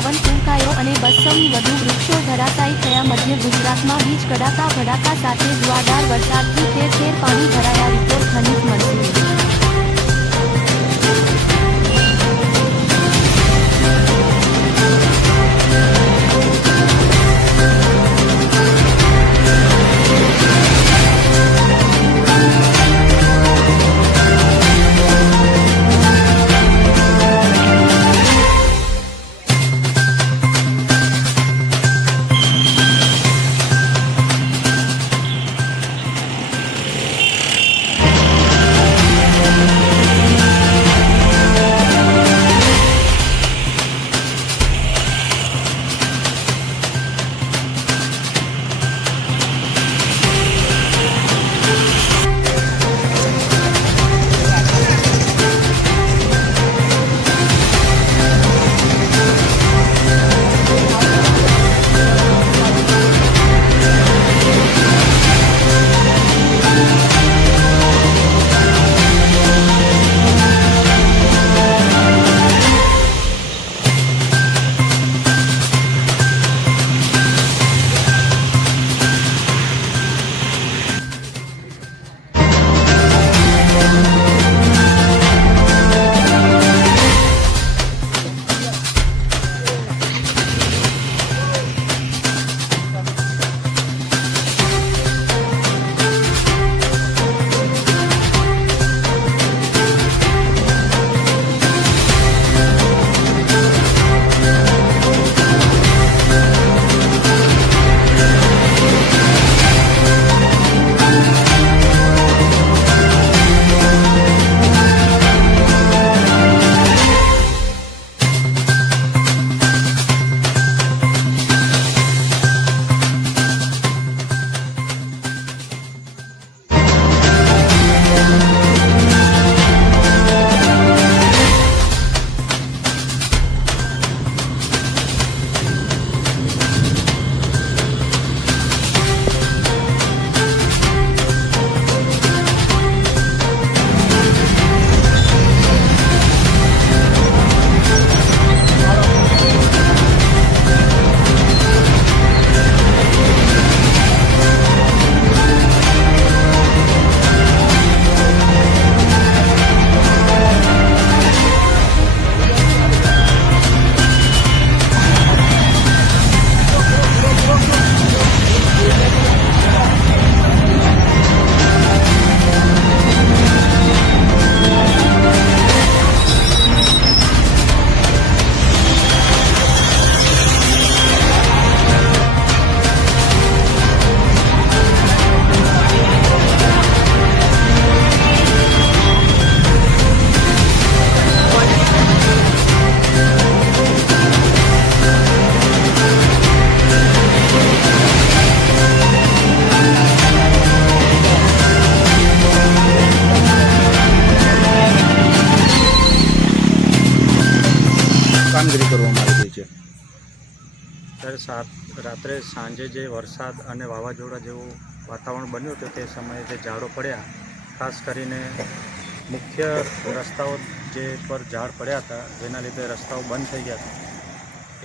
પવન ફૂંકાયો અને 200ની વધુ વૃક્ષો ધરાશાયી થયા। મધ્ય ગુજરાતમાં વીજ કડાકા ભડાકા સાથે જોરદાર વરસાદથી ઠેર ઠેર પાણી ભરાયા। રિપોર્ટ ખનીજ મંત્રી। કામગીરી કરવામાં આવી રહી છે। ત્યારે રાત્રે સાંજે જે વરસાદ અને વાવાઝોડા જેવું વાતાવરણ બન્યું હતું તે સમયે જે ઝાડો પડ્યા, ખાસ કરીને મુખ્ય રસ્તાઓ જે પર ઝાડ પડ્યા હતા જેના લીધે રસ્તાઓ બંધ થઈ ગયા હતા,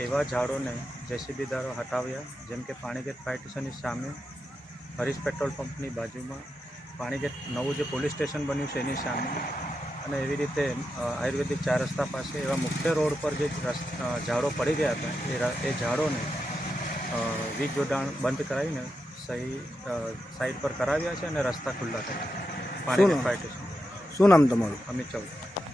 એવા ઝાડોને જેસીબી દ્વારા હટાવ્યા। જેમ કે પાણીગેટ ફાયર સ્ટેશનની સામે, હરીશ પેટ્રોલ પંપની બાજુમાં, પાણીગેટ નવું જે પોલીસ સ્ટેશન બન્યું છે એની સામે, અને એવી રીતે આયુર્વેદિક 4 રસ્તા પાસે એવા મુખ્ય રોડ પર જે ઝાડો પડી ગયા હતા એ ઝાડોને વીજ જોડાણ બંધ કરાવીને સાઈડ પર કરાવ્યા છે અને રસ્તા ખુલ્લા કર્યા। Panigate fire station. શું નામ તમારું? અમિત ચૌધરી।